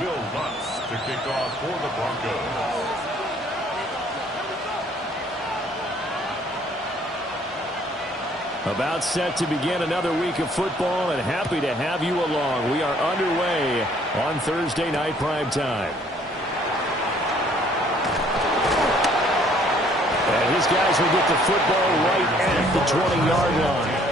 Will Lutz to kick off for the Broncos. About set to begin another week of football, and happy to have you along. We are underway on Thursday night primetime. And his guys will get the football right at the 20-yard line.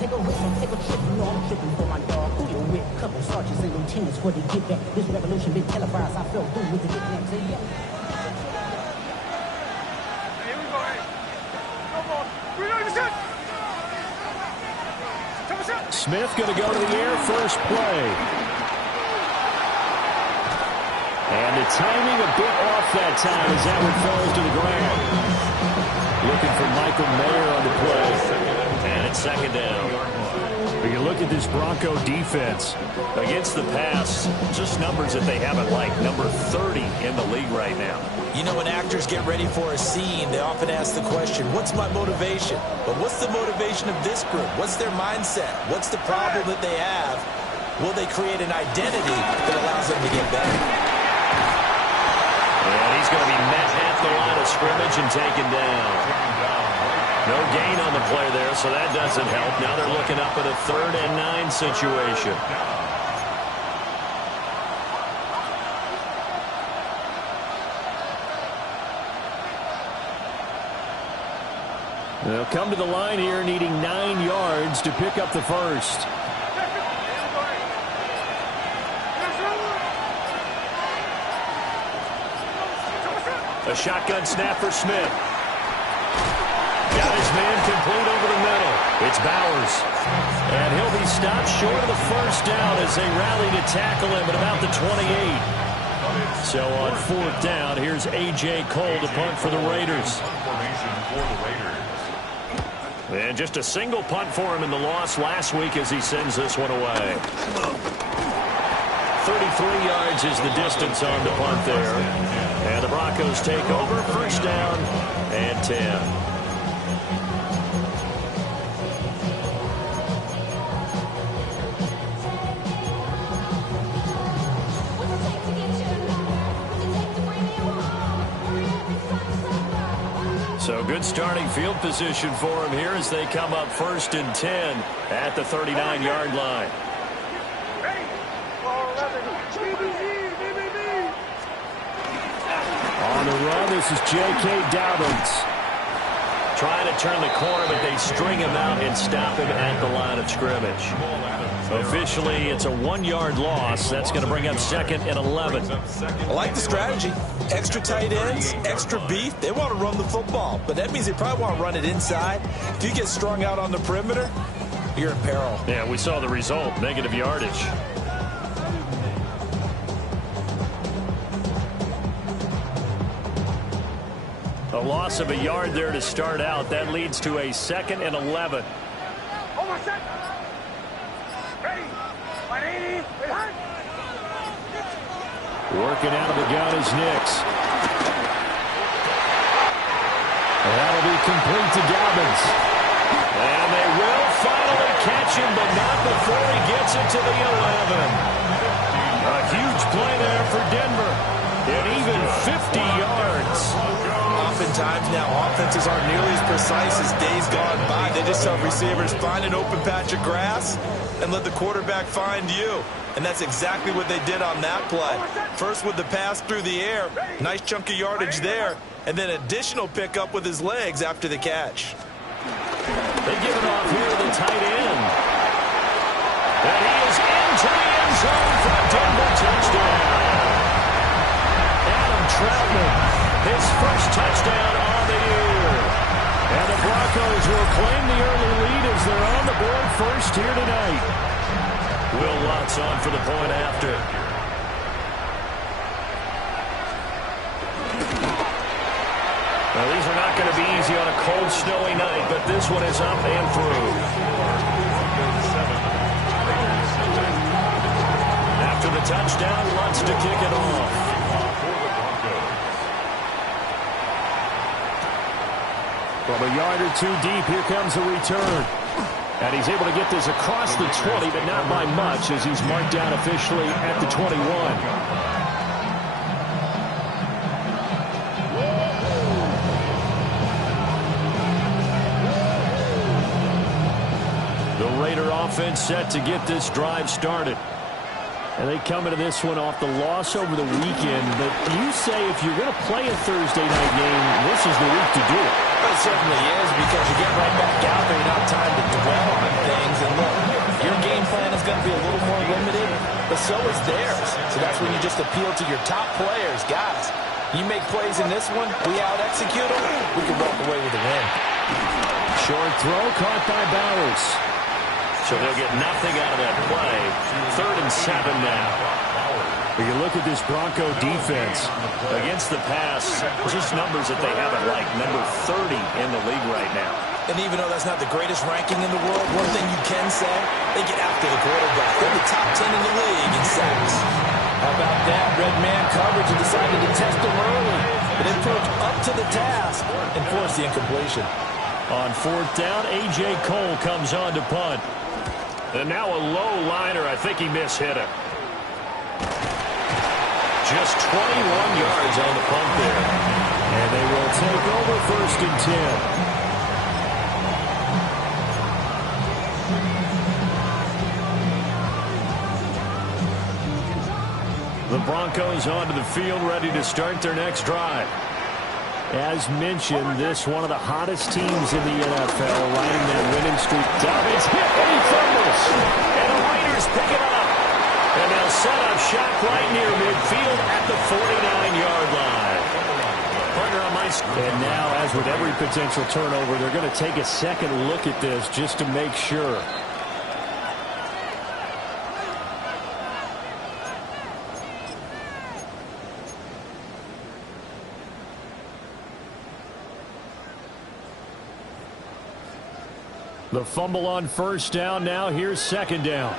Take a whistle, take a trip, you know I'm tripping for my dog. Who you with? Couple sergeants and lieutenants for the get back. This revolution been televised, I felt through with the knickknacks. Say yeah. Here we go, hey. Come on. We know the set. Smith going to go to the air, first play. And the timing a bit off that time as that one falls to the ground. Looking for Michael Mayer on the play. And it's second down. When you look at this Bronco defense against the pass, just numbers that they haven't liked. Number 30 in the league right now. You know, when actors get ready for a scene, they often ask the question, what's my motivation? But what's the motivation of this group? What's their mindset? What's the problem that they have? Will they create an identity that allows them to get better? And he's going to be met at the line of scrimmage and taken down. No gain on the play there, so that doesn't help. Now they're looking up at a 3rd and 9 situation. They'll come to the line here needing 9 yards to pick up the first. A shotgun snap for Smith. Got his man complete over the middle. It's Bowers. And he'll be stopped short of the first down as they rally to tackle him at about the 28. So on 4th down, here's A.J. Cole to punt for the Raiders. And just a single punt for him in the loss last week as he sends this one away. 33 yards is the distance on the punt there. And the Broncos take over, 1st down and 10. So good starting field position for him here as they come up 1st and 10 at the 39-yard line. On the run, this is J.K. Dobbins. Trying to turn the corner, but they string him out and stop him at the line of scrimmage. Officially, it's a 1-yard loss. That's going to bring up 2nd and 11. I like the strategy. Extra tight ends, extra beef. They want to run the football, but that means they probably want to run it inside. If you get strung out on the perimeter, you're in peril. Yeah, we saw the result, negative yardage. A loss of a yard there to start out. That leads to a 2nd and 11. Working out of the gun is Nix. And that'll be complete to Dobbins. And they will finally catch him, but not before he gets it to the 11. A huge play there for Denver. And even 50 yards. Oftentimes now, offenses aren't nearly as precise as days gone by. They just tell receivers, find an open patch of grass and let the quarterback find you. And that's exactly what they did on that play. First with the pass through the air, nice chunk of yardage there, and then additional pickup with his legs after the catch. They give it off here to the tight end. And he is into the end zone for a Denver touchdown. Adam Troutman, his first touchdown on the year. And the Broncos will claim the early lead as they're on the board first here tonight. Will Lutz on for the point after. Now, these are not going to be easy on a cold, snowy night, but this one is up and through. After the touchdown, Lutz to kick it off. From a yard or two deep, here comes the return. And he's able to get this across the 20, but not by much as he's marked down officially at the 21. The Raider offense set to get this drive started. And they come into this one off the loss over the weekend. But you say if you're going to play a Thursday night game, this is the week to do it. Well, it certainly is, because you get right back out there. You don't have time to dwell on things. And look, your game plan is going to be a little more limited, but so is theirs. So that's when you just appeal to your top players. Guys, you make plays in this one, we out-execute them, we can walk away with a win. Short throw caught by Bowers. So they'll get nothing out of that play. 3rd and 7 now. When you look at this Bronco defense against the pass, just numbers that they haven't liked. Number 30 in the league right now. And even though that's not the greatest ranking in the world, one thing you can say, they get after the quarterback. They're the top 10 in the league in sacks. How about that? Red man coverage and decided to test them early. But they proved up to the task and forced the incompletion. On 4th down, A.J. Cole comes on to punt. And now a low liner. I think he mishit him. Just 21 yards on the punt there. And they will take over 1st and 10. The Broncos onto the field, ready to start their next drive. As mentioned, this one of the hottest teams in the NFL, riding that winning streak. Dobbins hit and he fumbles. And the Raiders pick it up. And they'll set up shop right near midfield at the 49-yard line. As with every potential turnover, they're going to take a second look at this just to make sure. The fumble on first down. Now here's second down.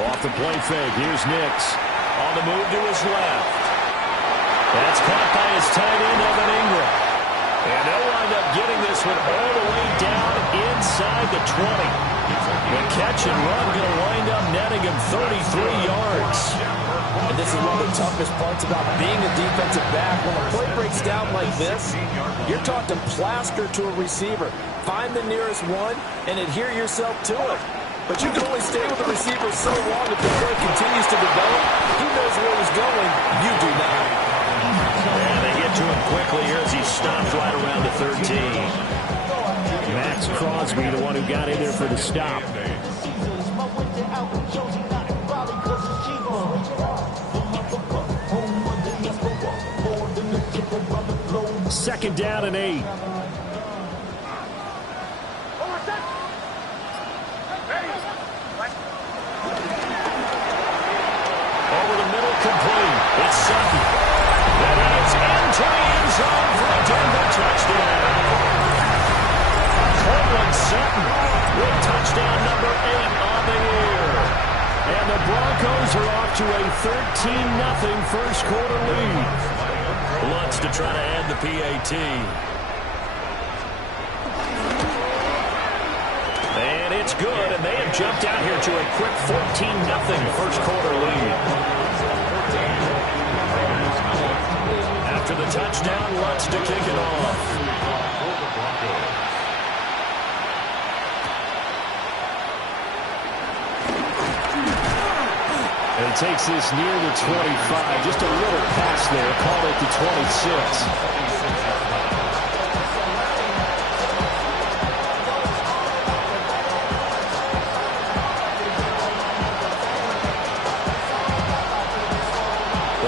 Off the play fake. Here's Nix. On the move to his left. That's caught by his tight end, Evan Ingram. And they'll wind up getting this one all the way down inside the 20. The catch and run going to wind up netting him 33 yards. And this is one of the toughest parts about being a defensive back. When a play breaks down like this, you're taught to plaster to a receiver. Find the nearest one and adhere yourself to it. But you can only stay with the receiver so long if the play continues to develop. He knows where he's going. You do not. And they get to him quickly here as he stops right around the 13. Max Crosby, the one who got in there for the stop. Second down and 8. Over the middle, complete. It's Sutton. That is into the end zone for a Denver touchdown. Cortland Sutton with touchdown number 8 on the year. And the Broncos are off to a 13-0 first quarter lead. Lutz to try to add the PAT. And it's good, and they have jumped out here to a quick 14-0 first quarter lead. After the touchdown, Lutz to kick it off. And he takes this near the 25. Just a little pass there. Called it the 26.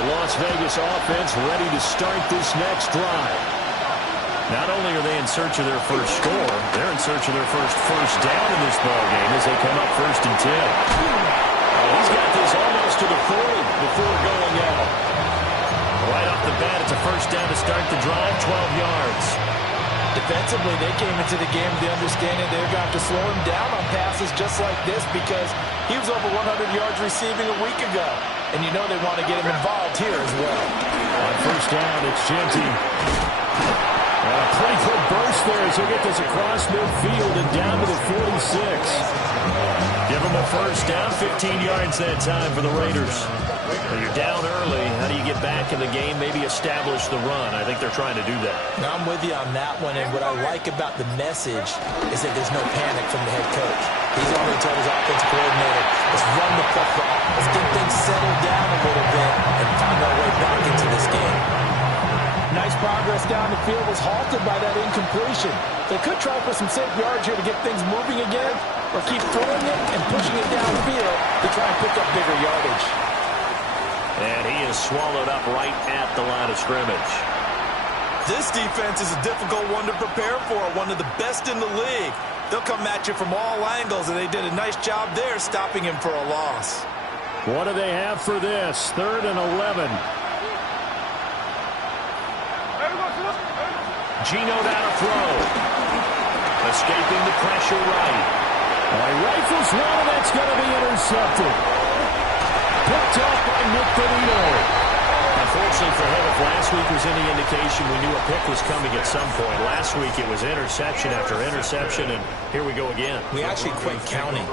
Las Vegas offense ready to start this next drive. Not only are they in search of their first score, they're in search of their first down in this ballgame as they come up 1st and 10. He's got this almost to the 40 before going out. Right off the bat, it's a first down to start the drive, 12 yards. Defensively, they came into the game with the understanding they're going to have to slow him down on passes just like this because he was over 100 yards receiving a week ago. And you know they want to get him involved here as well. On first down, it's Genty. And a pretty quick burst there as he'll get this across midfield and down to the 46. Give him a first down, 15 yards that time for the Raiders. When you're down early, how do you get back in the game, maybe establish the run? I think they're trying to do that. Now, I'm with you on that one, and what I like about the message is that there's no panic from the head coach. He's already told his offensive coordinator, let's run the football, let's get things settled down a little bit and find our way back into this game. Nice progress down the field was halted by that incompletion. They could try for some safe yards here to get things moving again, or keep throwing it and pushing it downfield to try and pick up bigger yardage. And he is swallowed up right at the line of scrimmage. This defense is a difficult one to prepare for, one of the best in the league. They'll come at you from all angles, and they did a nice job there stopping him for a loss. What do they have for this? 3rd and 11. Gino down a throw. Escaping the pressure right. He rifles one, and that's going to be intercepted. Picked off by Nick Benito. Unfortunately for him, if last week was any indication, we knew a pick was coming at some point. Last week it was interception after interception, and here we go again. We actually quit counting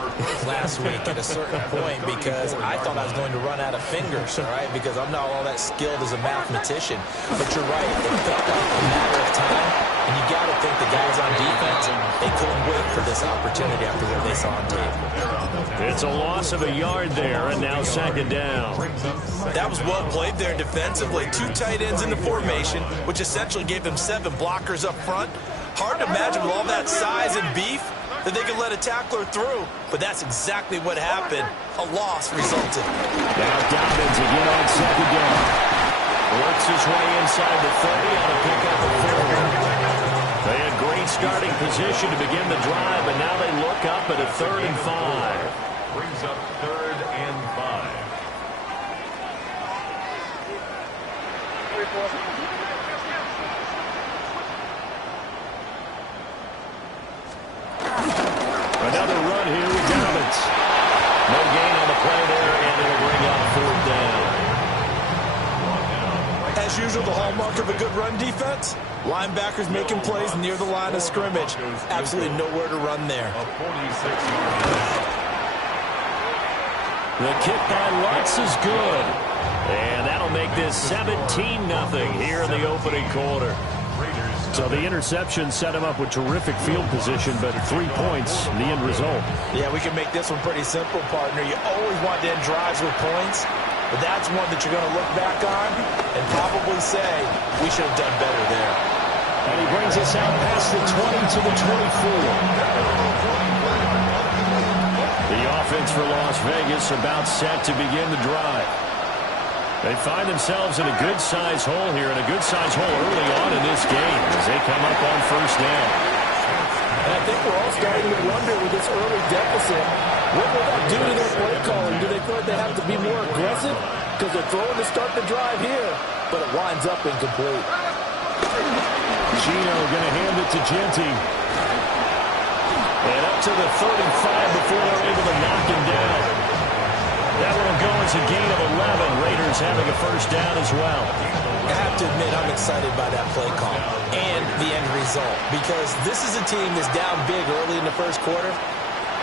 last week at a certain point because I thought I was going to run out of fingers, all right, because I'm not all that skilled as a mathematician. But you're right, it felt like a matter of time, and you got to think the guys on defense, they couldn't wait for this opportunity after what they saw on tape. It's a loss of a yard there, and now second down. That was well played there defensively. 2 tight ends in the formation, which essentially gave them 7 blockers up front. Hard to imagine with all that size and beef that they could let a tackler through, but that's exactly what happened. A loss resulted. Now Dobbins again on second down. Works his way inside the 30 on a pickup of 4. They had great starting position to begin the drive, and now they look up at a 3rd and 5. Brings up 3rd and 5. Another run here with Dobbins. No gain on the play there, and it'll bring up 4th down. As usual, the hallmark of a good run defense, linebackers making plays near the line of scrimmage. Absolutely nowhere to run there. A 46-yard. The kick by Lutz is good. And that'll make this 17-0 here in the opening quarter. So the interception set him up with terrific field position, but 3 points, the end result. Yeah, we can make this one pretty simple, partner. You always want to end drives with points, but that's one that you're going to look back on and probably say, we should have done better there. And he brings us out past the 20 to the 24. The offense for Las Vegas about set to begin the drive. They find themselves in a good-sized hole here, and a good-sized hole early on in this game as they come up on 1st down. And I think we're all starting to wonder with this early deficit, what will that do to their play calling? Do they feel like they have to be more aggressive? Because they're throwing to start the drive here, but it winds up incomplete. Gino going to hand it to Genty. And up to the 35 before they're able to knock him down. That one will go as a gain of 11. Raiders having a 1st down as well. I have to admit, I'm excited by that play call and the end result, because this is a team that's down big early in the 1st quarter,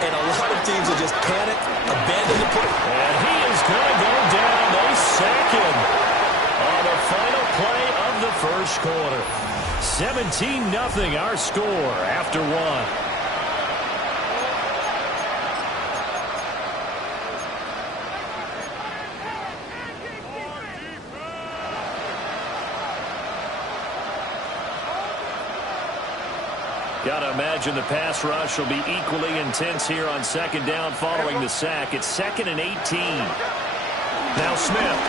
and a lot of teams will just panic, abandon the play. And he is going to go down. They sack him on the final play of the 1st quarter. 17-0 our score after 1. Got to imagine the pass rush will be equally intense here on 2nd down following the sack. It's 2nd and 18. Now Smith.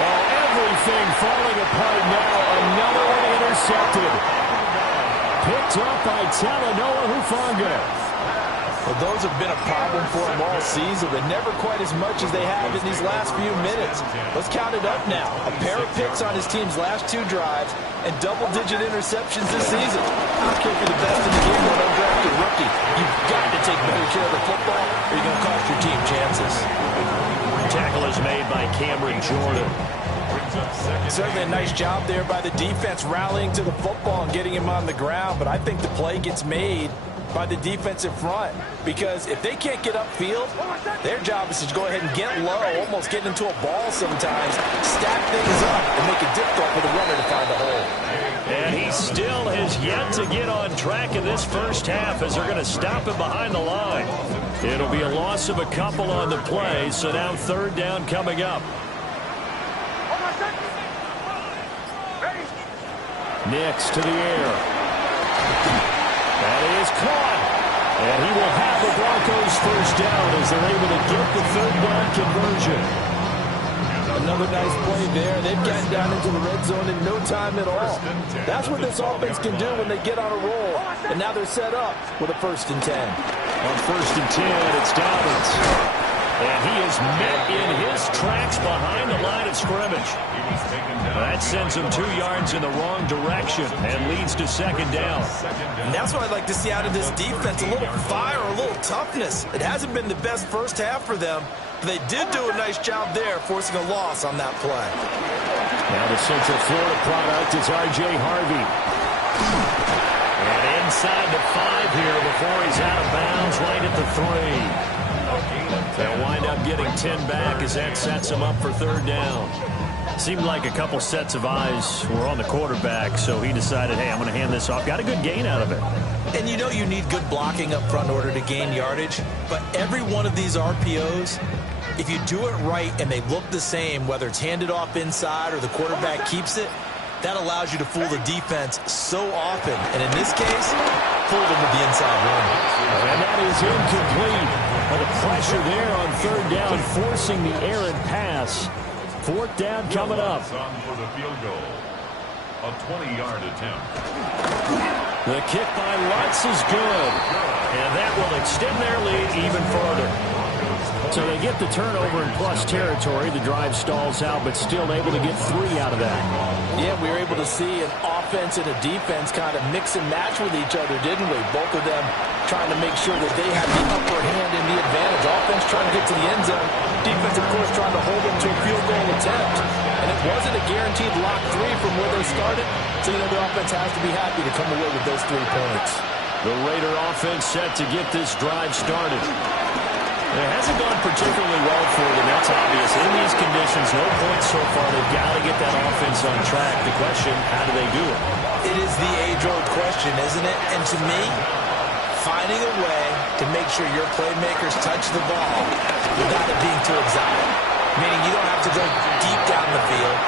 Oh, everything falling apart now. Another one intercepted. Picked up by Talanoa Hufanga. Well, those have been a problem for them all season, but never quite as much as they have in these last few minutes. Let's count it up now. A pair of picks on his team's last 2 drives and double-digit interceptions this season. I don't care if you're the best in the game or an undrafted rookie. You've got to take better care of the football or you're going to cost your team chances. Tackle is made by Cameron Jordan. Certainly a nice job there by the defense rallying to the football and getting him on the ground, but I think the play gets made by the defensive front, because if they can't get upfield, their job is to go ahead and get low, almost get into a ball sometimes, stack things up, and make it difficult for the runner to find a hole. And he still has yet to get on track in this 1st half as they're going to stop him behind the line. It'll be a loss of a couple on the play, so now 3rd down coming up. Nix to the air. That is caught. And he will have the Broncos 1st down as they're able to get the 3rd down conversion. Another nice play there. They've gotten down into the red zone in no time at all. That's what this offense can do when they get on a roll. And now they're set up with a 1st and 10. On 1st and 10, it's Dobbins. And he is met in his tracks behind the line of scrimmage. That sends him 2 yards in the wrong direction and leads to 2nd down. And that's what I'd like to see out of this defense, a little fire, a little toughness. It hasn't been the best 1st half for them, but they did do a nice job there, forcing a loss on that play. Now the Central Florida product is R.J. Harvey. And inside the 5 here before he's out of bounds, right at the 3. They'll wind up getting 10 back as that sets him up for 3rd down. Seemed like a couple sets of eyes were on the quarterback, so he decided, hey, I'm going to hand this off. Got a good gain out of it. And you know you need good blocking up front in order to gain yardage, but every one of these RPOs, if you do it right and they look the same, whether it's handed off inside or the quarterback keeps it, that allows you to fool the defense so often. And in this case, fool them with the inside run. And that is incomplete. But the pressure there on 3rd down, forcing the errant pass. 4th down coming up. On for the field goal. A 20-yard attempt. The kick by Lutz is good. And that will extend their lead even further. So they get the turnover in plus territory. The drive stalls out, but still able to get 3 out of that. Yeah, we were able to see an offense and a defense kind of mix and match with each other, didn't we? Both of them trying to make sure that they had the upper hand and the advantage. Offense trying to get to the end zone. Defense, of course, trying to hold them to a field goal attempt. And it wasn't a guaranteed lock 3 from where they started. So, the offense has to be happy to come away with those 3 points. The Raider offense set to get this drive started. It hasn't gone particularly well for them, that's obvious. In these conditions, no points so far. They've got to get that offense on track. The question, how do they do it? It is the age-old question, isn't it? And to me, finding a way to make sure your playmakers touch the ball without it being too exotic. Meaning you don't have to go deep down the field.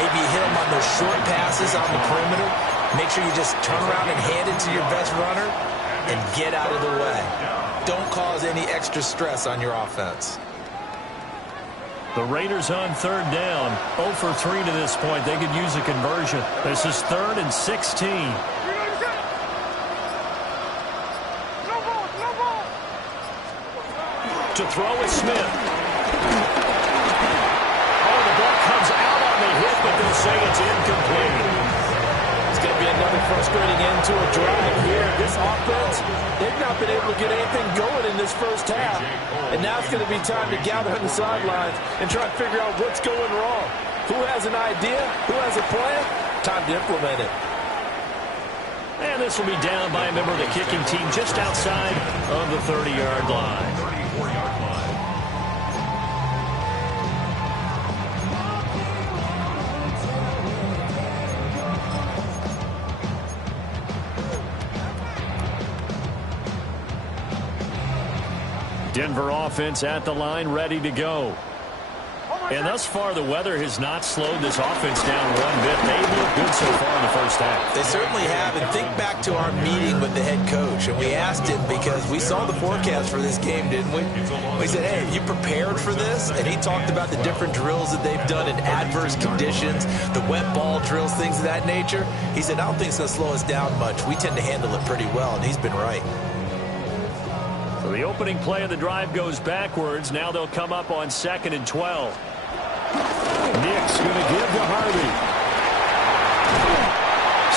Maybe you hit them on those short passes on the perimeter. Make sure you just turn around and hand it to your best runner and get out of the way. Don't cause any extra stress on your offense. The Raiders on 3rd down. 0 for 3 to this point. They could use a conversion. This is 3rd and 16. To throw is Smith. Oh, the ball comes out on the hit, but they'll say it's incomplete. It's going to be another frustrating end to a drive here. This offense, they've not been able to get anything going in this first half. And now it's going to be time to gather on the sidelines and try to figure out what's going wrong. Who has an idea? Who has a plan? Time to implement it. And this will be down by a member of the kicking team just outside of the 30-yard line. 34-yard line. Denver offense at the line, ready to go. And thus far, the weather has not slowed this offense down one bit. They've looked good so far in the first half. They certainly have. And think back to our meeting with the head coach. And we asked him because we saw the forecast for this game, didn't we? We said, hey, are you prepared for this? And he talked about the different drills that they've done in adverse conditions, the wet ball drills, things of that nature. He said, I don't think it's going to slow us down much. We tend to handle it pretty well. And he's been right. So the opening play of the drive goes backwards. Now they'll come up on 2nd and 12. Nick's going to give to Harvey.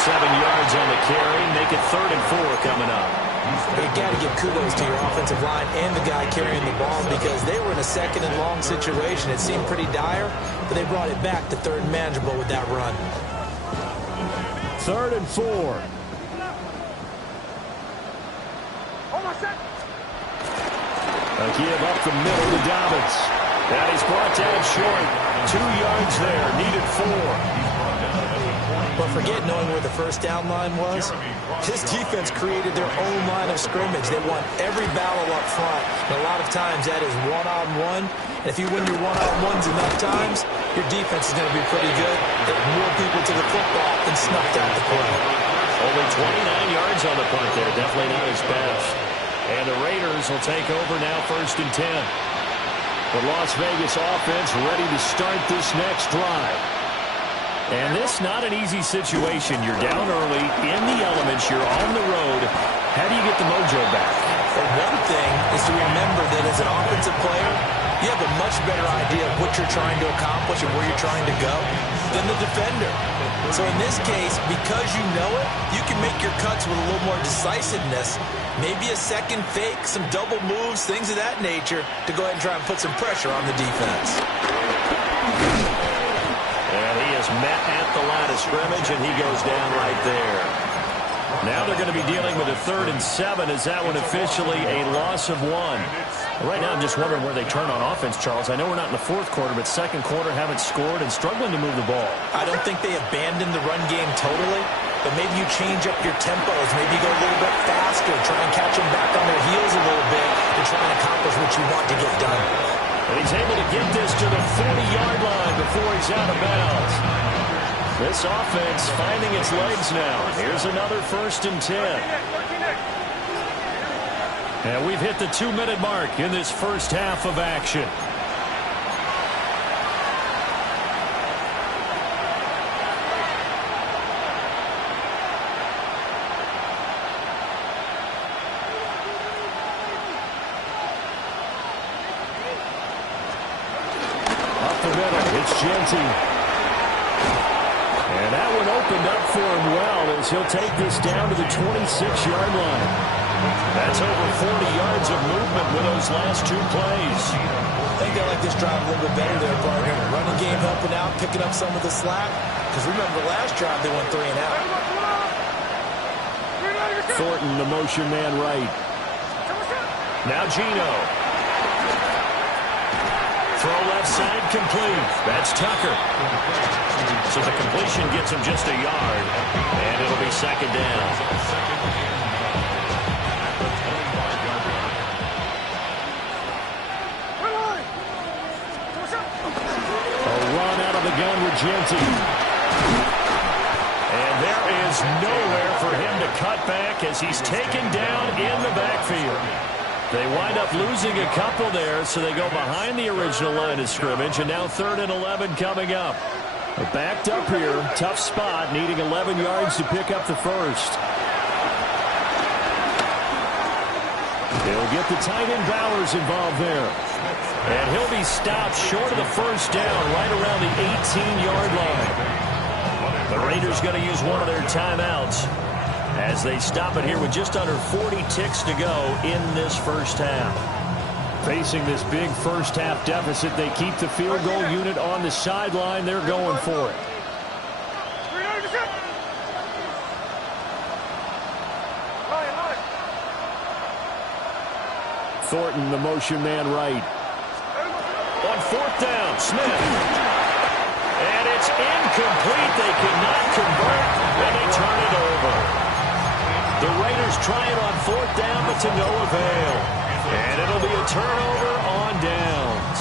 7 yards on the carry. Make it 3rd and 4 coming up. You got to give kudos to your offensive line and the guy carrying the ball because they were in a 2nd and long situation. It seemed pretty dire, but they brought it back to 3rd and manageable with that run. 3rd and 4. A give up the middle to Dobbins. That is brought down short. 2 yards there. Needed 4. But forget knowing where the first down line was. This defense created their own line of scrimmage. They won every battle up front. And a lot of times that is one-on-one. And if you win your one-on-ones enough times, your defense is going to be pretty good. Get more people to the football and snuffed out the play. Only 29 yards on the punt there. Definitely not his best. And the Raiders will take over now 1st and 10. The Las Vegas offense ready to start this next drive. And this not an easy situation. You're down early, in the elements, you're on the road. How do you get the mojo back? Well, one thing is to remember that as an offensive player, you have a much better idea of what you're trying to accomplish and where you're trying to go than the defender. So in this case, because you know it, you can make your cuts with a little more decisiveness. Maybe a second fake, some double moves, things of that nature to go ahead and try and put some pressure on the defense. And he is met at the line of scrimmage, and he goes down right there. Now they're going to be dealing with a 3rd and 7. Is that one officially a loss of 1? Right now I'm just wondering where they turn on offense, Charles. I know we're not in the 4th quarter, but 2nd quarter haven't scored and struggling to move the ball. I don't think they abandoned the run game totally, but maybe you change up your tempos. Maybe you go a little bit faster, try and catch them back on their heels a little bit and try and accomplish what you want to get done. And he's able to get this to the 40-yard line before he's out of bounds. This offense finding its legs now. Here's another 1st and 10. And we've hit the 2-minute mark in this first half of action. the middle. It's Genty. And that one opened up for him well as he'll take this down to the 26-yard line. That's over 40 yards of movement with those last two plays. I think they like this drive a little bit better there, partner. Running game helping out, picking up some of the slack. Because remember, last drive they went 3 and out. Thornton, the motion man right. Now Gino. Throw left side complete. That's Tucker. So the completion gets him just a yard. And it'll be second down. A run out of the gun with Genty. And there is nowhere for him to cut back as he's taken down in the backfield. They wind up losing a couple there, so they go behind the original line of scrimmage, and now 3rd and 11 coming up. They're backed up here, tough spot, needing 11 yards to pick up the first. They'll get the tight end Bowers involved there. And he'll be stopped short of the first down, right around the 18-yard line. The Raiders going to use one of their timeouts as they stop it here with just under 40 ticks to go in this first half. Facing this big first half deficit, they keep the field goal unit on the sideline. They're going for it. Thornton, the motion man right. On 4th down, Smith. And it's incomplete. They cannot convert, and they turn it over. The Raiders try it on 4th down, but to no avail. And it'll be a turnover on downs.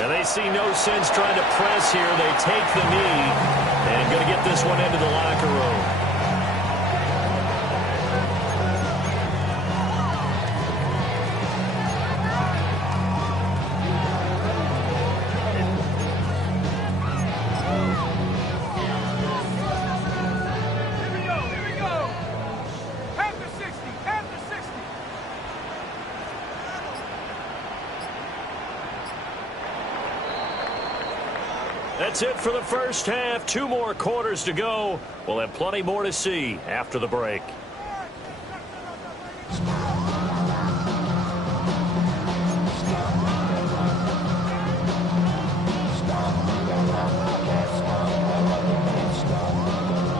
And they see no sense trying to press here. They take the knee and going to get this one into the locker room. That's it for the first half. 2 more quarters to go. We'll have plenty more to see after the break.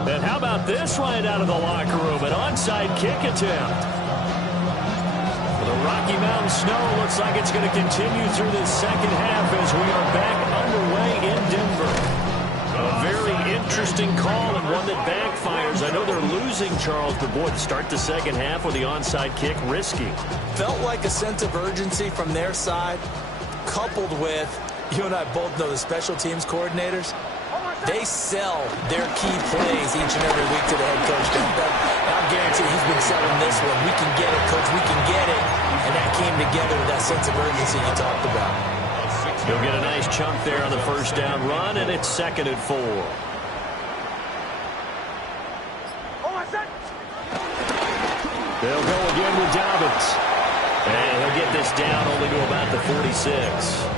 And how about this right out of the locker room? An onside kick attempt. The Rocky Mountain snow looks like it's going to continue through this second half as we are back underway in Denver. A very interesting call and one that backfires. I know they're losing, Charles, but boy, to start the second half with the onside kick, risky. Felt like a sense of urgency from their side, coupled with, you and I both know the special teams coordinators. They sell their key plays each and every week to the head coach. And I'm guaranteed he's been selling this one. We can get it, coach. We can get it. And that came together with that sense of urgency you talked about. He'll get a nice chunk there on the first down run, and it's 2nd and 4. They'll go again with Dobbins. And he'll get this down only to about the 46.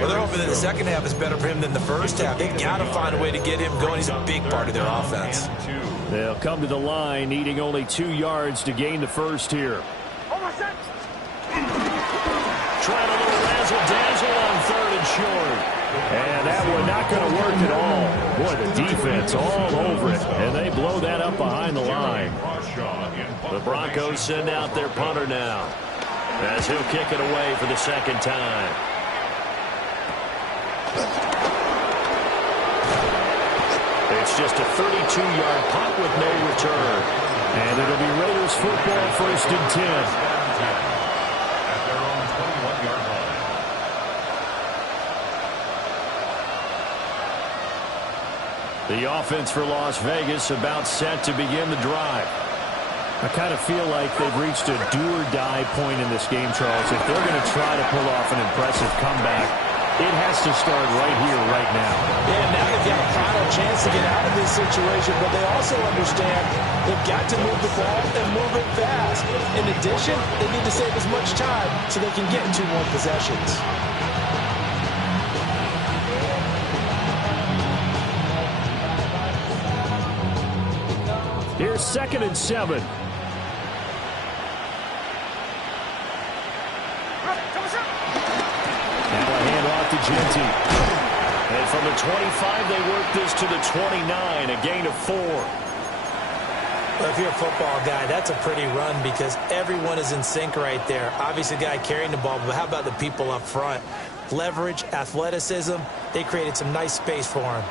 Well, they're hoping that the second half is better for him than the first half. They've got to find a way to get him going. He's a big part of their offense. They'll come to the line, needing only 2 yards to gain the first here. Trying a little razzle-dazzle on 3rd and short. And that one not going to work at all. Boy, the defense all over it. And they blow that up behind the line. The Broncos send out their punter now, as he'll kick it away for the second time. It's just a 32-yard punt with no return. And it'll be Raiders football, 1st and 10. At their own 21-yard line. The offense for Las Vegas about set to begin the drive. I kind of feel like they've reached a do-or-die point in this game, Charles. If they're going to try to pull off an impressive comeback, It has to start right here, right now. Yeah, now they've got a final chance to get out of this situation, but they also understand they've got to move the ball and move it fast. In addition, they need to save as much time so they can get 2 more possessions. Here's 2nd and 7. Now a handoff to Genty. And from the 25, they work this to the 29, a gain of 4. Well, if you're a football guy, that's a pretty run because everyone is in sync right there. Obviously, the guy carrying the ball, but how about the people up front? Leverage, athleticism, they created some nice space for him.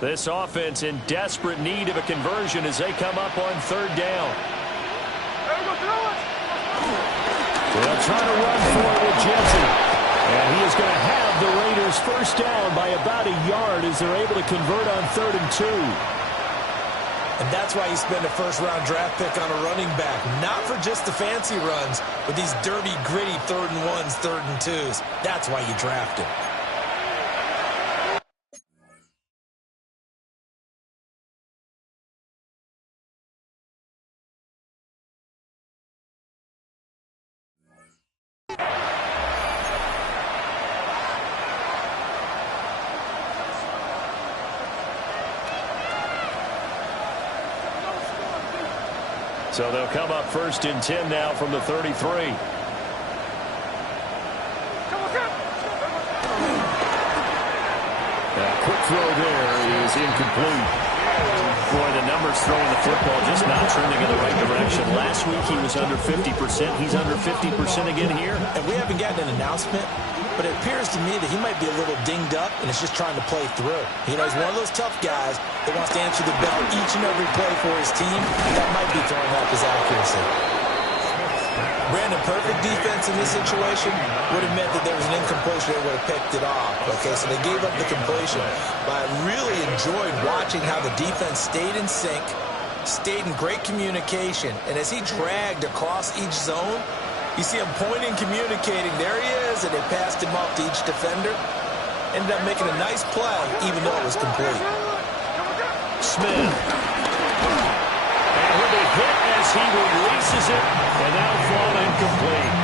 This offense in desperate need of a conversion as they come up on 3rd down. They'll try to run for it with Genty. And he is going to have the Raiders first down by about a yard as they're able to convert on 3rd and 2. And that's why you spend a first-round draft pick on a running back. Not for just the fancy runs, but these dirty, gritty 3rd and 1s, 3rd and 2s. That's why you draft him. So they'll come up 1st and 10 now from the 33. Quick throw there is incomplete. Boy, the numbers throwing the football just not trending in the right direction. Last week he was under 50%. He's under 50% again here. And we haven't gotten an announcement, but it appears to me that he might be a little dinged up and is just trying to play through. You know, he's one of those tough guys that wants to answer the bell each and every play for his team. That might be throwing off his accuracy. Brandon, perfect defense in this situation would have meant that there was an incompletion. They would have picked it off. Okay, so they gave up the completion. But I really enjoyed watching how the defense stayed in sync, stayed in great communication. And as he dragged across each zone, you see him pointing, communicating. There he is, and they passed him off to each defender. Ended up making a nice play, even though it was complete. Smith. And he'll be hit as he releases it, and that'll fall incomplete.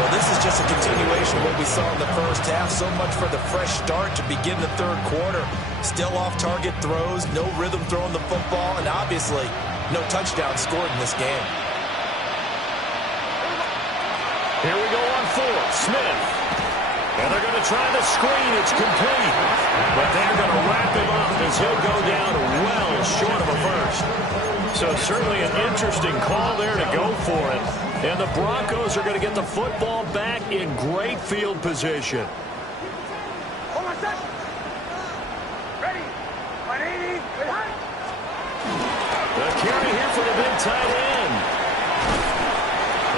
Well, this is just a continuation of what we saw in the first half. So much for the fresh start to begin the 3rd quarter. Still off-target throws, no rhythm throwing the football, and obviously no touchdown scored in this game. Here we go on 4th. Smith. And they're going to try the screen. It's complete. But they're going to wrap him up as he'll go down well short of a first. So certainly an interesting call there to go for it. And the Broncos are going to get the football back in great field position. The carry here for the big tight end.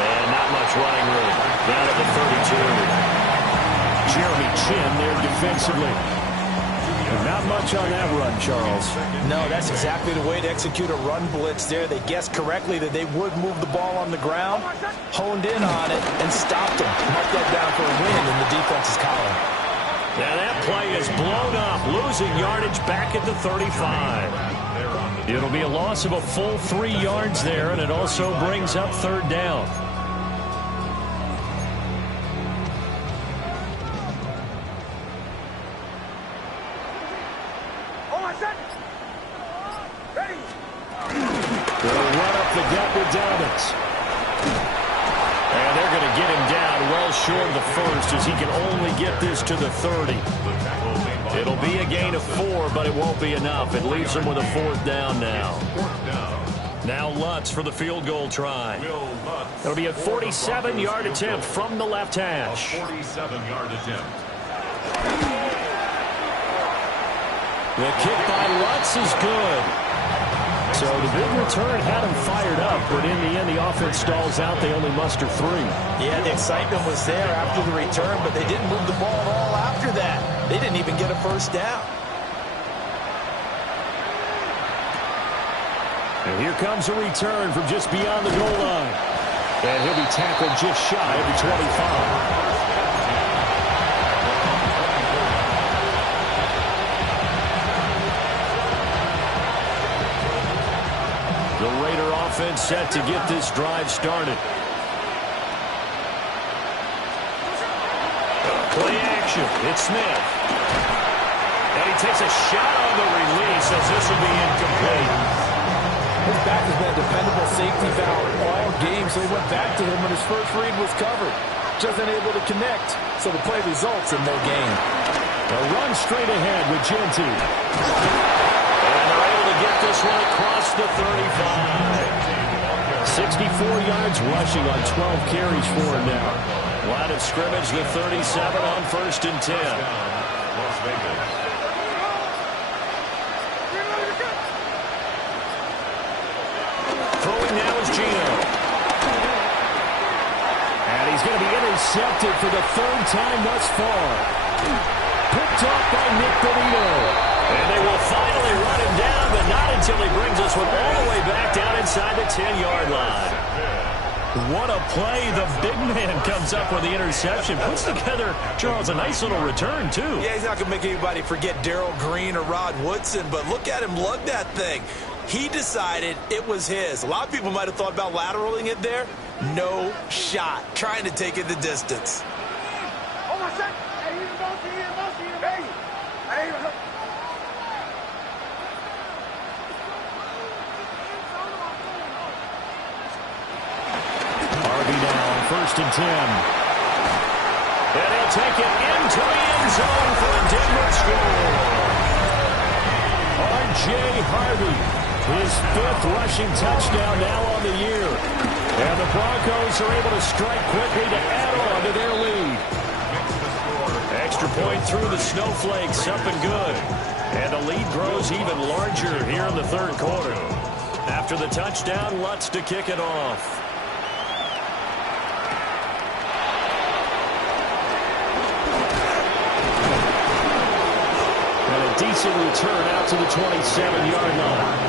And not much running room. Down at the 32. Jeremy Chin there defensively. Not much on that run, Charles. No, that's exactly the way to execute a run blitz there. They guessed correctly that they would move the ball on the ground, honed in on it, and stopped them. Mark that down for a win in the defense's column. Now that play is blown up, losing yardage back at the 35. It'll be a loss of a full 3 yards there, and it also brings up 3rd down. They'll run up the gut with Dobbins. And they're going to get him down well short of the first as he can only get this to the 30. It'll be a gain of 4, but it won't be enough. It leaves them with a 4th down now. Now Lutz for the field goal try. It'll be a 47-yard attempt from the left hash. 47-yard attempt. The kick by Lutz is good. So the big return had him fired up, but in the end, the offense stalls out. They only muster 3. Yeah, the excitement was there after the return, but they didn't move the ball at all after that. They didn't even get a first down. And here comes a return from just beyond the goal line. And he'll be tackled just shy of the 25. The Raider offense set to get this drive started. Play action. It's Smith. And he takes a shot on the release as this will be incomplete. His back has been a dependable safety valve all game, so he went back to him when his first read was covered. Just unable to connect, so the play results in no gain. A run straight ahead with Genty. And they're able to get this one across the 35. 64 yards rushing on 12 carries for him now. Line of scrimmage, the 37 on 1st and 10. Las Vegas. Throwing now is Gino. And he's going to be intercepted for the 3rd time thus far. Picked off by Nick Bonito. And they will finally run him down, but not until he brings us one all the way back down inside the 10-yard line. What a play. The big man comes up with the interception. Puts together, Charles, a nice little return, too. Yeah, he's not going to make anybody forget Darryl Green or Rod Woodson, but look at him lug that thing. He decided it was his. A lot of people might have thought about lateraling it there. No shot. Trying to take it the distance. Harvey now on 1st and 10. And he'll take it into the end zone for a Denver score. R.J. Harvey, his 5th rushing touchdown now on the year. And the Broncos are able to strike quickly to add on to their lead. Extra point through the snowflakes, something good. And the lead grows even larger here in the 3rd quarter. After the touchdown, Lutz to kick it off. And a decent return out to the 27-yard line.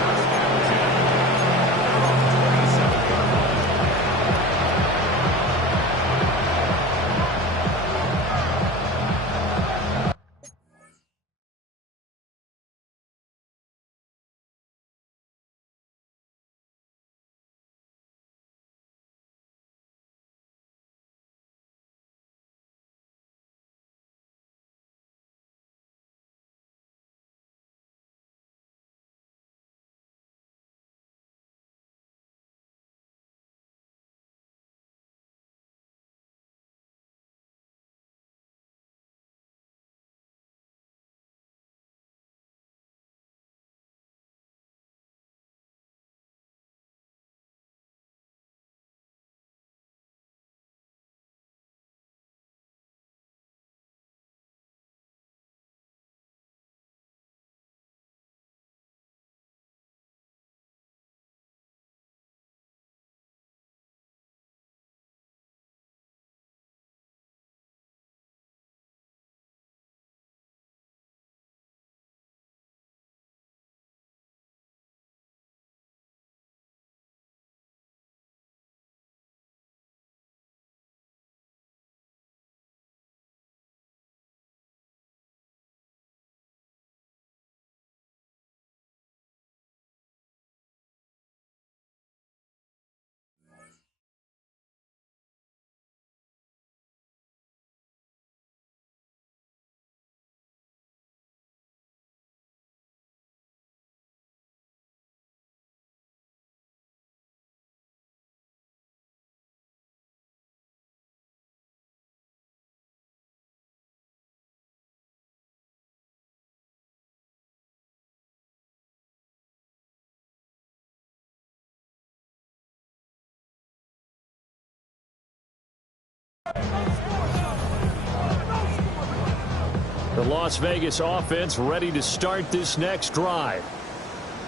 The Las Vegas offense ready to start this next drive.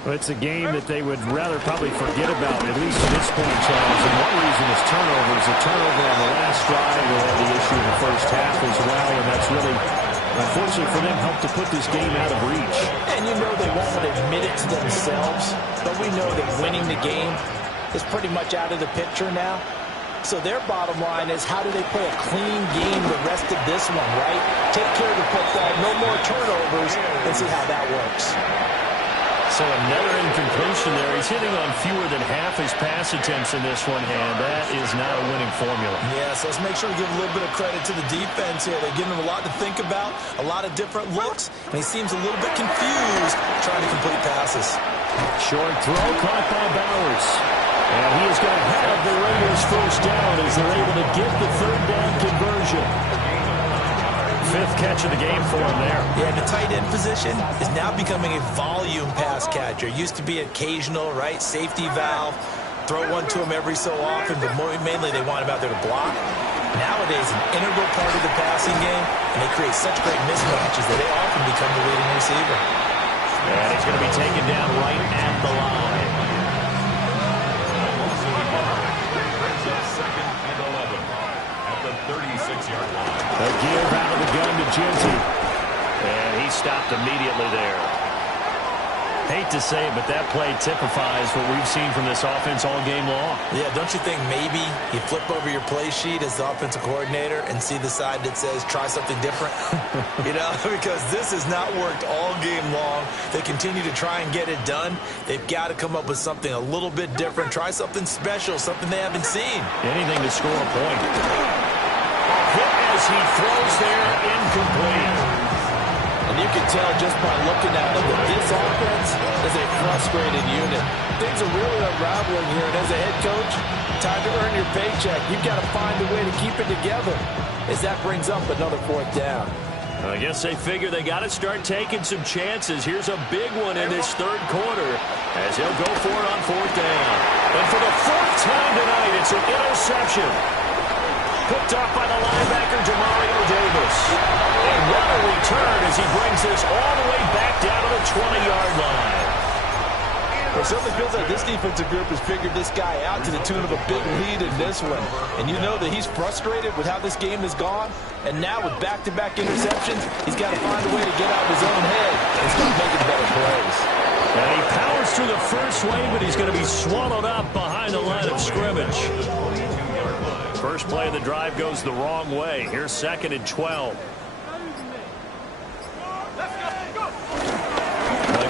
Well, it's a game that they would rather probably forget about, at least at this point, Charles. And one reason is turnovers. A turnover on the last drive will have the issue in the first half as well, and that's really Unfortunately for them, helped to put this game out of reach. And you know they won't admit it to themselves, but we know that winning the game is pretty much out of the picture now. So their bottom line is, how do they play a clean game the rest of this one, right? Take care of the football, no more turnovers, and see how that works. So another incompletion there. He's hitting on fewer than half his pass attempts in this one, and that is not a winning formula. Yeah, so let's make sure to give a little bit of credit to the defense here. They're giving him a lot to think about, a lot of different looks, and he seems a little bit confused trying to complete passes. Short throw caught by Bowers. And he is going to have the Raiders first down as they're able to get the third down conversion. Fifth catch of the game for him there. Yeah, the tight end position is now becoming a volume pass catcher. Used to be occasional, right? Safety valve. Throw one to him every so often, but mainly they want him out there to block. Nowadays, an integral part of the passing game, and they create such great mismatches that they often become the leading receiver. And he's going to be taken down right at the line. Second and 11 at the 36-yard line. A give out of the gun to Genty. And he stopped immediately there. Hate to say it, but that play typifies what we've seen from this offense all game long. Yeah, don't you think maybe you flip over your play sheet as the offensive coordinator and see the side that says try something different? You know, because this has not worked all game long. They continue to try and get it done. They've got to come up with something a little bit different. Try something special, something they haven't seen. Anything to score a point. Hit as he throws there, incomplete. And you can tell just by looking at them that this offense is a frustrated unit. Things are really unraveling here, and as a head coach, time to earn your paycheck. You've got to find a way to keep it together as that brings up another fourth down. I guess they figure they got to start taking some chances. Here's a big one in this third quarter as he'll go for it on fourth down. And for the fourth time tonight, it's an interception. Picked off by the linebacker, Demario Davis. And what a return as he brings this all the way back down to the 20-yard line. It certainly feels like this defensive group has figured this guy out to the tune of a big lead in this one. And you know that he's frustrated with how this game has gone. And now with back-to-back interceptions, he's got to find a way to get out of his own head and start making better plays. And he powers through the first wave, but he's going to be swallowed up behind the line of scrimmage. First play of the drive goes the wrong way. Here's second and 12.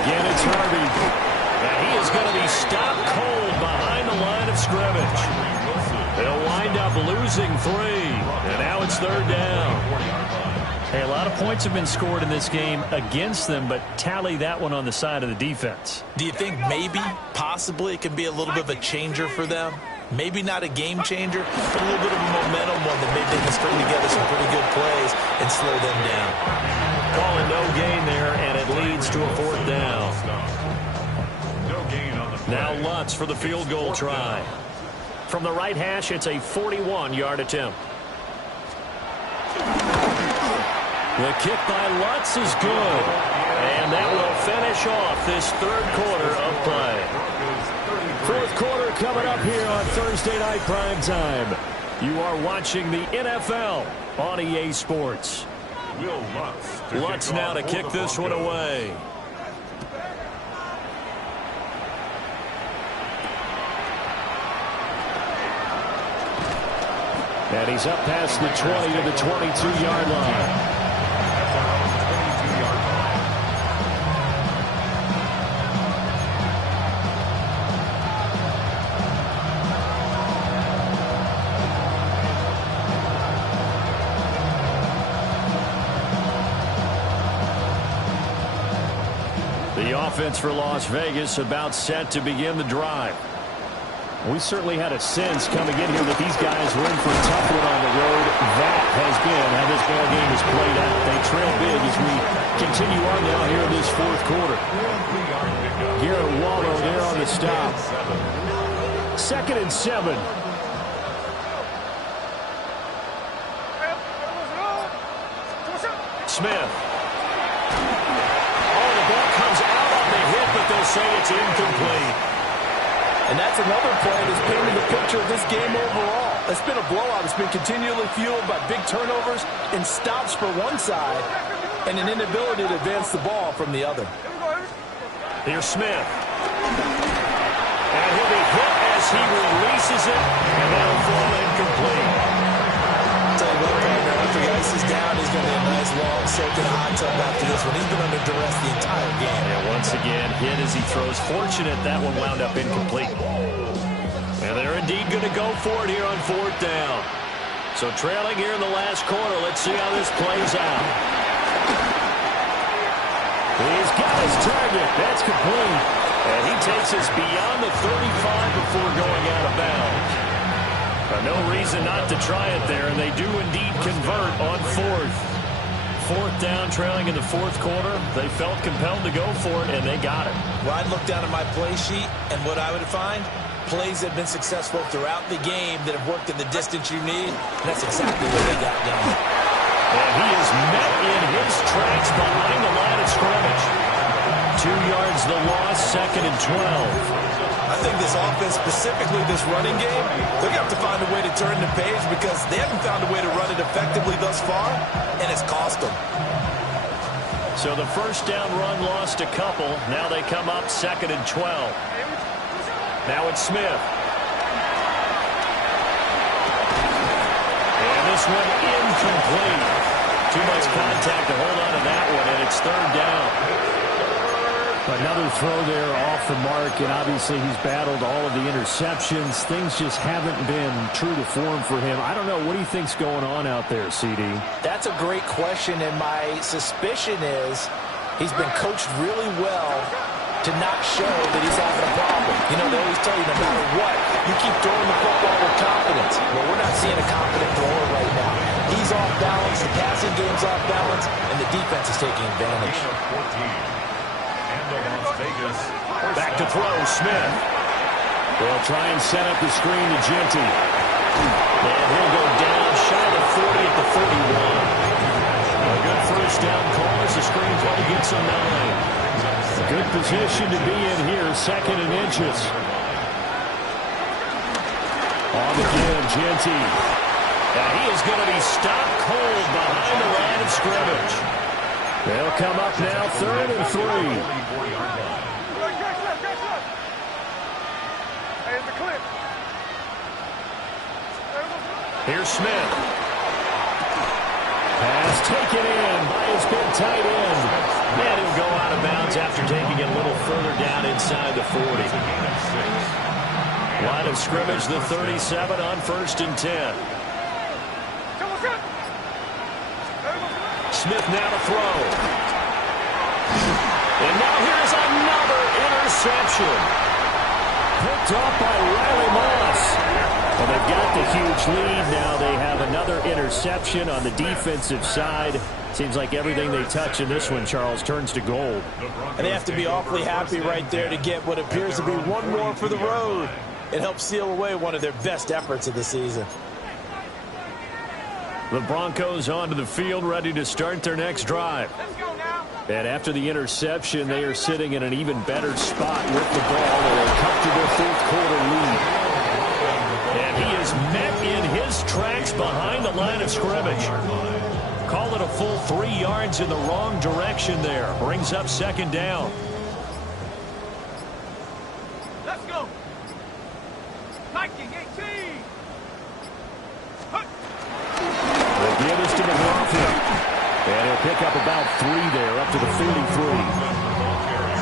Again, it's Harvey. And he is going to be stopped cold behind the line of scrimmage. They'll wind up losing 3. And now it's third down. Hey, a lot of points have been scored in this game against them, but tally that one on the side of the defense. Do you think maybe, possibly, it can be a little bit of a changer for them? Maybe not a game changer, but a little bit of a momentum one that maybe they can string together some pretty good plays and slow them down. Calling no gain there, and it leads to a fourth down. Now Lutz for the field goal try. From the right hash, it's a 41-yard attempt. The kick by Lutz is good. And that will finish off this third quarter of play. Fourth quarter coming up here on Thursday Night Primetime. You are watching the NFL on EA Sports. Lutz now to kick this one away. And he's up past the 20 to the 22-yard line. The offense for Las Vegas about set to begin the drive. We certainly had a sense coming in here that these guys were in for a tough one on the road. That has been how this ball game has played out. They trail big as we continue on now here in this fourth quarter. Garrett Wallow there on the stop. 2nd and 7. Smith. Oh, the ball comes out on the hit, but they'll say it's incomplete. And that's another play that's painted the picture of this game overall. A It's been a blowout. It's been continually fueled by big turnovers and stops for one side and an inability to advance the ball from the other. Here's Smith. And he'll be hit as he releases it, and that'll fall incomplete. I'll tell you what, partner, after he ices down, he's going to be a nice long soak in a hot tub after this one. He's been under duress the entire game. And once again, hit as he throws. Fortunate that one wound up incomplete. And they're indeed going to go for it here on 4th down. So trailing here in the last quarter. Let's see how this plays out. He's got his target. That's complete. And he takes us beyond the 35 before going out of bounds. No reason not to try it there, and they do indeed convert on 4th. 4th down, trailing in the 4th quarter. They felt compelled to go for it, and they got it. Well, I'd look down at my play sheet, and what I would find, plays that have been successful throughout the game that have worked in the distance you need, and that's exactly what they got done. And he is met in his tracks behind the line of scrimmage. 2 yards the loss, 2nd and 12. I think this offense, specifically this running game, they're going to have to find a way to turn the page because they haven't found a way to run it effectively thus far, and it's cost them. So the first down run lost a couple. Now they come up 2nd and 12. Now it's Smith. And this one incomplete. Too much contact to hold on to that one, and it's 3rd down. Another throw there off the mark, and obviously he's battled all of the interceptions. Things just haven't been true to form for him. I don't know. What do you think's going on out there, CD? That's a great question, and my suspicion is he's been coached really well to not show that he's having a problem. You know, they always tell you no matter what, you keep throwing the football with confidence. Well, we're not seeing a confident thrower right now. He's off balance, the passing game's off balance, and the defense is taking advantage. Back to throw, Smith. They'll try and set up the screen to Genty. And he'll go down shy of 40 at the 41. A good first down call as the screen play gets a 9. Good position to be in here, 2nd and inches. On the give, Genty. Now he is going to be stopped cold behind the line of scrimmage. They'll come up now 3rd and 3. Here's Smith. Pass taken in by his big tight end. And he'll go out of bounds after taking it a little further down inside the 40. Line of scrimmage, the 37 on 1st and 10. Smith now to throw. And now here's another interception. Picked off by Riley Moss. Well, they've got the huge lead. Now they have another interception on the defensive side. Seems like everything they touch in this one, Charles, turns to gold. And they have to be awfully happy right there to get what appears to be one more for the road. It helps seal away one of their best efforts of the season. The Broncos onto the field, ready to start their next drive. And after the interception, they are sitting in an even better spot with the ball in a comfortable 4th quarter lead. And he is met in his tracks behind the line of scrimmage. Call it a full 3 yards in the wrong direction there. Brings up 2nd down. Let's go. 1918. They give us to McLaughlin. And he'll pick up about 3 there, up to the 43.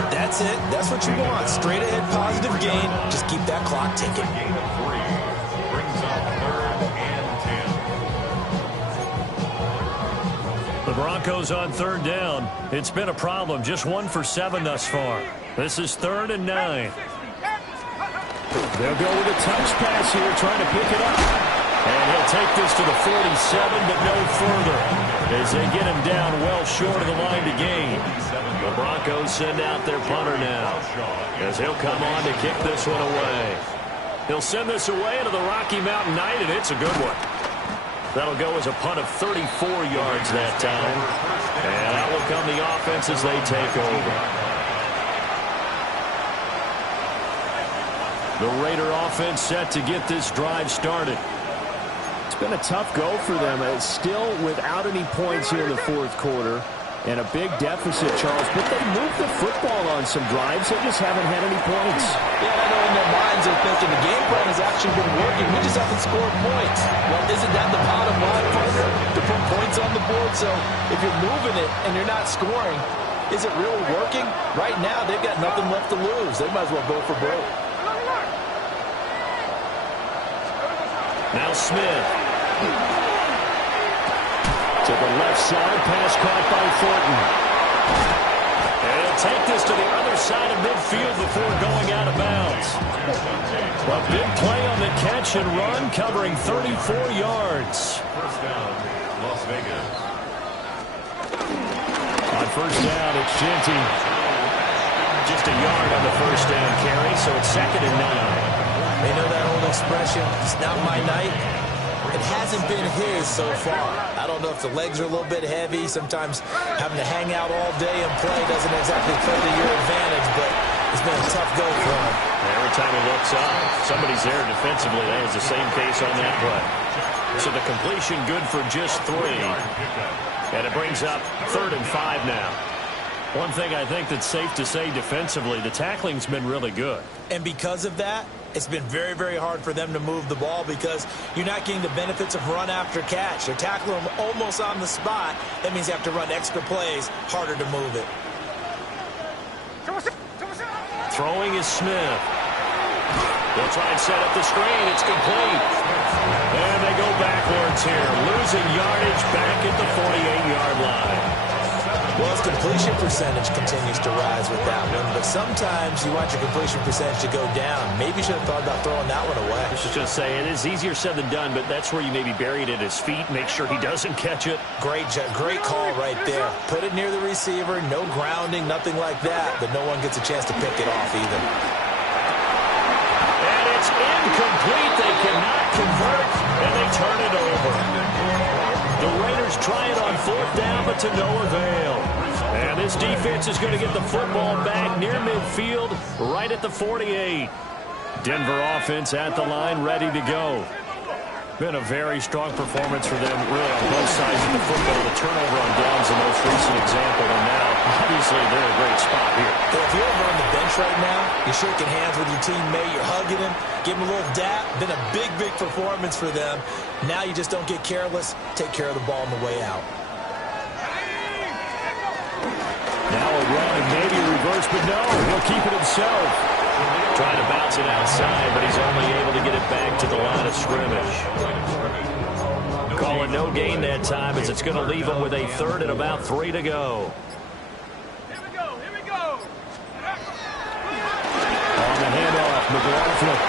That's it. That's what you want. Straight ahead positive gain. Just keep that clock ticking. Gain of 3 brings up 3rd and 10. The Broncos on 3rd down. It's been a problem. Just 1 for 7 thus far. This is 3rd and 9. They'll go with a touch pass here, trying to pick it up. And he'll take this to the 47, but no further, as they get him down well short of the line to gain. The Broncos send out their punter now, as he'll come on to kick this one away. He'll send this away into the Rocky Mountain Night, and it's a good one. That'll go as a punt of 34 yards that time. And out will come the offense as they take over. The Raider offense set to get this drive started. It's been a tough go for them. It's still without any points here in the fourth quarter. And a big deficit, Charles. But they moved the football on some drives. They just haven't had any points. Yeah, I know in their minds they're thinking the game plan has actually been working. We just haven't scored points. Well, isn't that the bottom line, partner? To put points on the board? So if you're moving it and you're not scoring, is it really working? Right now, they've got nothing left to lose. They might as well go for broke. Now Smith. To the left side, pass caught by Thornton. And he'll take this to the other side of midfield before going out of bounds. A big play on the catch and run, covering 34 yards. First down, Las Vegas. On first down, it's Genty. Just a yard on the first down carry, so it's 2nd and 9. They know that old expression, it's not my night. It hasn't been his so far. I don't know if the legs are a little bit heavy. Sometimes having to hang out all day and play doesn't exactly play to your advantage, but it's been a tough go for him. Every time he looks up, somebody's there defensively. That was the same case on that play. So the completion good for just 3. And it brings up 3rd and 5 now. One thing I think that's safe to say defensively, the tackling's been really good. And because of that, it's been very, very hard for them to move the ball because you're not getting the benefits of run after catch. They're tackling them almost on the spot. That means you have to run extra plays, harder to move it. Throwing is Smith. They'll try and set up the screen. It's complete. And they go backwards here, losing yardage back at the 48-yard line. Well, his completion percentage continues to rise with that one, but sometimes you want your completion percentage to go down. Maybe you should have thought about throwing that one away. I was just going to say, it is easier said than done, but that's where you maybe bury it at his feet, make sure he doesn't catch it. Great call right there. Put it near the receiver, no grounding, nothing like that, but no one gets a chance to pick it off either. And it's incomplete. They cannot convert, and they turn it over. The Raiders try it on 4th down, but to no avail. And this defense is going to get the football back near midfield, right at the 48. Denver offense at the line, ready to go. Been a very strong performance for them, really, on both sides of the football. The turnover on downs the most recent example, and now, obviously, they're in a great spot here. If you're over on the bench right now, you're shaking hands with your teammate, you're hugging him, give him a little dap. Been a big, big performance for them. Now you just don't get careless. Take care of the ball on the way out. Now a run and maybe a reverse, but no, he'll keep it himself. Trying to bounce it outside, but he's only able to get it back to the line of scrimmage. Call it no gain that time as it's going to leave him with a 3rd and about 3 to go. Here we go. On the handoff, McLaughlin.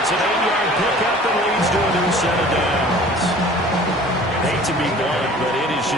It's an 8-yard pickup and leads to a new set of downs. Hate to be blunt, but it is just